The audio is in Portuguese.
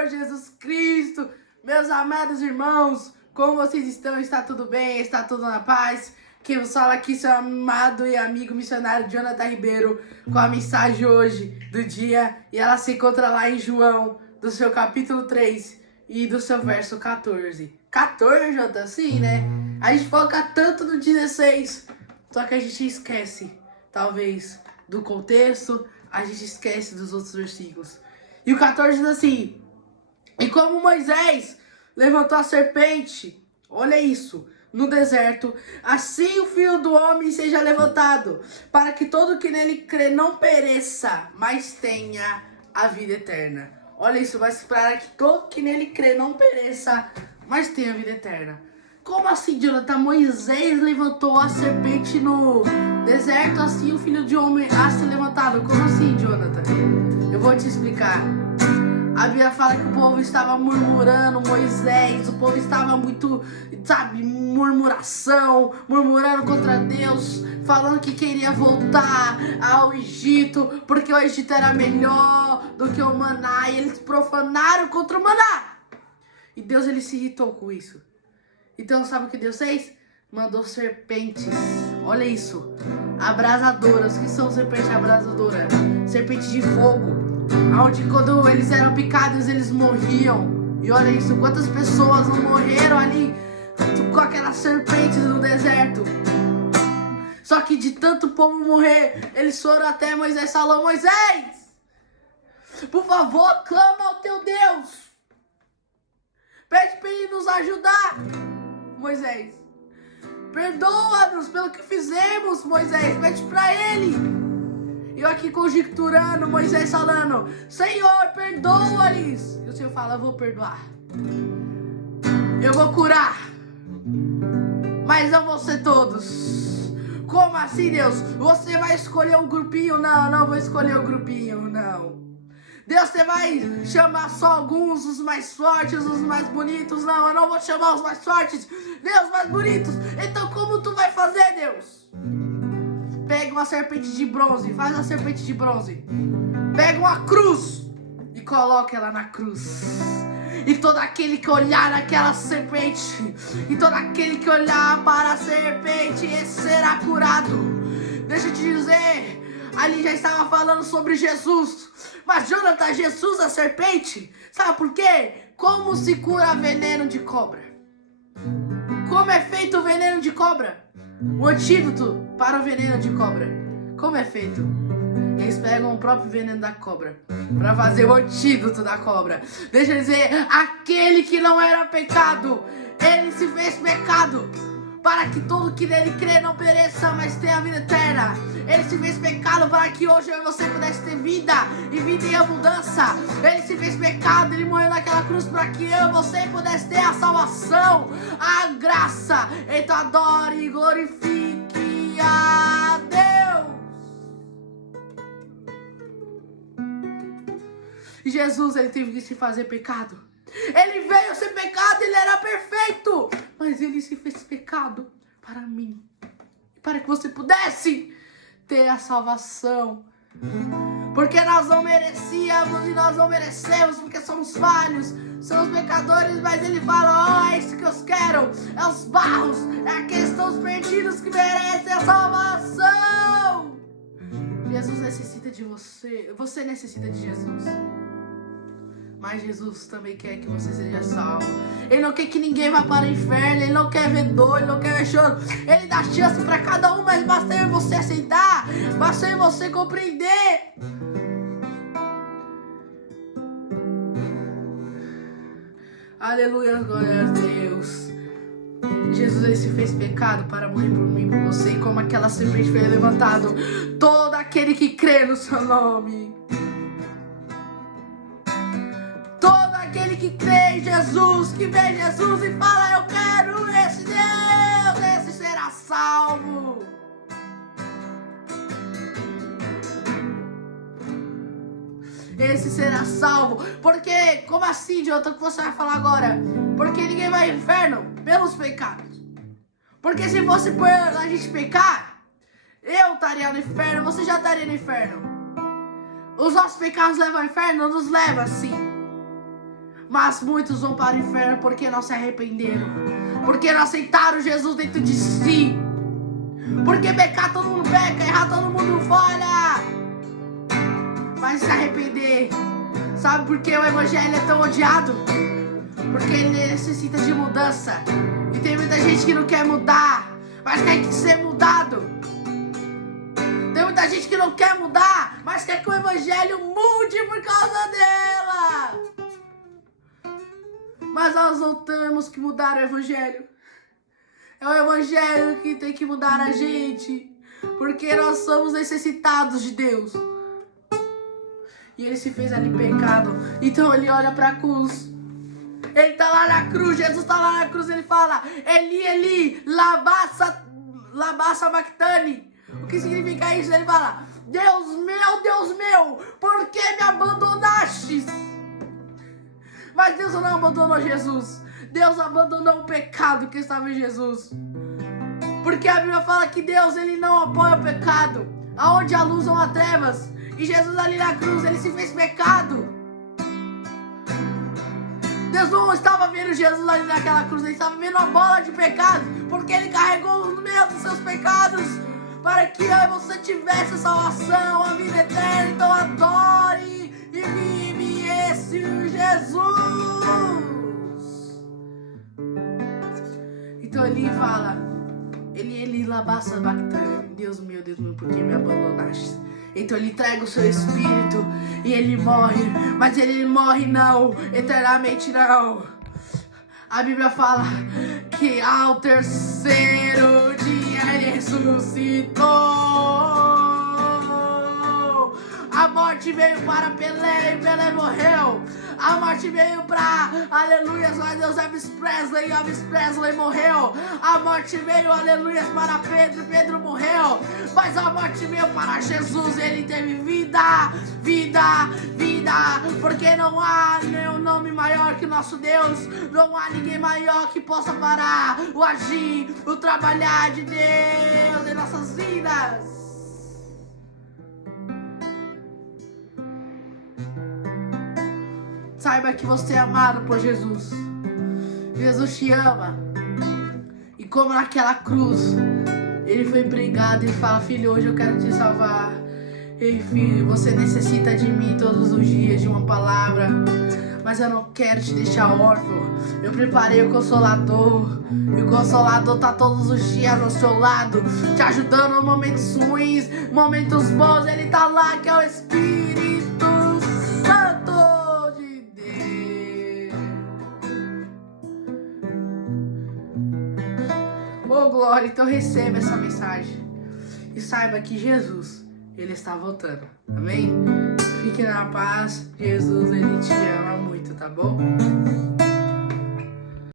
Senhor Jesus Cristo. Meus amados irmãos, como vocês estão? Está tudo bem? Está tudo na paz? Quem vos fala aqui é seu amado e amigo missionário Jonathan Ribeiro, com a mensagem hoje do dia, e ela se encontra lá em João, do seu capítulo 3 e do seu verso 14. 14, Jonathan? Sim, né? A gente foca tanto no 16, só que a gente esquece, talvez, do contexto, a gente esquece dos outros versículos. E o 14 diz assim: e como Moisés levantou a serpente, olha isso, no deserto, assim o Filho do Homem seja levantado, para que todo que nele crê não pereça, mas tenha a vida eterna. Olha isso, mas para que todo que nele crê não pereça, mas tenha a vida eterna. Como assim, Jonathan? Moisés levantou a serpente no deserto, assim o Filho de Homem a ser levantado. Como assim, Jonathan? Eu vou te explicar. A Bíblia fala que o povo estava murmurando Moisés, o povo estava muito, murmurando contra Deus, falando que queria voltar ao Egito, porque o Egito era melhor do que o maná, e eles profanaram contra o maná. E Deus, ele se irritou com isso. Então, sabe o que Deus fez? Mandou serpentes, olha isso, abrasadoras. O que são serpentes abrasadoras? Serpentes de fogo, onde quando eles eram picados, eles morriam. E olha isso, quantas pessoas não morreram ali com aquelas serpentes no deserto. Só que de tanto povo morrer, eles foram até Moisés e falaram: Moisés, por favor, clama ao teu Deus, pede para ele nos ajudar. Moisés, perdoa-nos pelo que fizemos. Moisés, pede para ele. Eu aqui conjecturando, Moisés falando: Senhor, perdoa-lhes. E o Senhor fala: eu vou perdoar, eu vou curar, mas não vão ser todos. Como assim, Deus? Você vai escolher um grupinho? Não, não vou escolher um grupinho, não. Deus, você vai chamar só alguns, os mais fortes, os mais bonitos? Não, eu não vou chamar os mais fortes, Deus, mais bonitos. Então como tu vai fazer, Deus? Pega uma serpente de bronze, faz uma serpente de bronze. Pega uma cruz e coloca ela na cruz. E todo aquele que olhar naquela serpente, e todo aquele que olhar para a serpente, esse será curado. Deixa eu te dizer, ali já estava falando sobre Jesus. Mas, Jonathan, Jesus, a serpente, sabe por quê? Como se cura veneno de cobra? Como é feito o veneno de cobra? O antídoto para o veneno de cobra. Como é feito? Eles pegam o próprio veneno da cobra para fazer o antídoto da cobra. Deixa eu dizer, aquele que não era pecado, ele se fez pecado, para que todo que nele crê não pereça, mas tenha a vida eterna. Ele se fez pecado para que hoje eu e você pudesse ter vida, e vida em abundância. Ele se fez pecado, ele morreu naquela cruz para que eu e você pudesse ter a salvação, a graça. Então adore e glorifique a Deus. E Jesus, ele teve que se fazer pecado. Ele veio ser pecado, ele era perfeito, mas ele se fez pecado para mim, para que você pudesse ter a salvação. Porque nós não merecíamos e nós não merecemos, porque somos falhos, somos pecadores. Mas ele fala: é isso que eu quero, é os barros, é aqueles que estão perdidos que merecem a salvação. Jesus necessita de você, você necessita de Jesus. Mas Jesus também quer que você seja salvo. Ele não quer que ninguém vá para o inferno. Ele não quer ver dor, ele não quer ver choro. Ele dá chance para cada um, mas basta eu e você aceitar, basta eu e você compreender. Aleluia, glória a Deus. Jesus, ele se fez pecado para morrer por mim, por você. E como aquela serpente foi levantado, todo aquele que crê no seu nome, aquele que crê em Jesus, que vê Jesus e fala: eu quero esse Deus, esse será salvo. Esse será salvo. Porque, como assim, Jonathan, o que você vai falar agora? Porque ninguém vai ao inferno pelos pecados. Porque se fosse por a gente pecar, eu estaria no inferno, você já estaria no inferno. Os nossos pecados levam ao inferno? Nos leva, sim. Mas muitos vão para o inferno porque não se arrependeram. Porque não aceitaram Jesus dentro de si. Porque pecar todo mundo peca, errar todo mundo falha. Mas se arrepender. Sabe por que o evangelho é tão odiado? Porque ele necessita de mudança. E tem muita gente que não quer mudar, mas quer ser mudado. Tem muita gente que não quer mudar, mas quer que o evangelho mude por causa dela. Mas nós não temos que mudar o evangelho. É o evangelho que tem que mudar a gente. Porque nós somos necessitados de Deus. E ele se fez ali pecado. Então ele olha para a cruz. Ele tá lá na cruz. Jesus tá lá na cruz. Ele fala: Eli, Eli, lama sabachthani. O que significa isso? Ele fala: Deus meu, por que me abandonaste? Mas Deus não abandonou Jesus. Deus abandonou o pecado que estava em Jesus. Porque a Bíblia fala que Deus, ele não apoia o pecado. Aonde a luz não há trevas. E Jesus ali na cruz, ele se fez pecado. Deus não estava vendo Jesus ali naquela cruz. Ele estava vendo a bola de pecado. Porque ele carregou os meus dos seus pecados. Para que eu e você tivesse a salvação, a vida eterna. Então adore e vive esse Jesus. Então ele fala: Ele lama sabachthani. Deus meu, por que me abandonaste? Então ele entrega o seu espírito e ele morre. Mas ele morre não, eternamente não. A Bíblia fala que ao terceiro dia ele ressuscitou. A morte veio para Pelé e Pelé morreu. A morte veio para, aleluias, ó Deus, Elvis Presley morreu. A morte veio, aleluias, para Pedro, Pedro morreu. Mas a morte veio para Jesus, ele teve vida, vida, vida. Porque não há nenhum nome maior que o nosso Deus. Não há ninguém maior que possa parar o agir, o trabalhar de Deus em nossas vidas. Saiba que você é amado por Jesus. Jesus te ama. E como naquela cruz, ele foi pregado e fala: filho, hoje eu quero te salvar. Ei, filho, você necessita de mim todos os dias, de uma palavra. Mas eu não quero te deixar órfão. Eu preparei o Consolador. E o Consolador tá todos os dias ao seu lado, te ajudando em momentos ruins, momentos bons. Ele tá lá, que é o Espírito Santo. Oh, glória, então receba essa mensagem. E saiba que Jesus, ele está voltando. Amém? Fique na paz. Jesus, ele te ama muito, tá bom?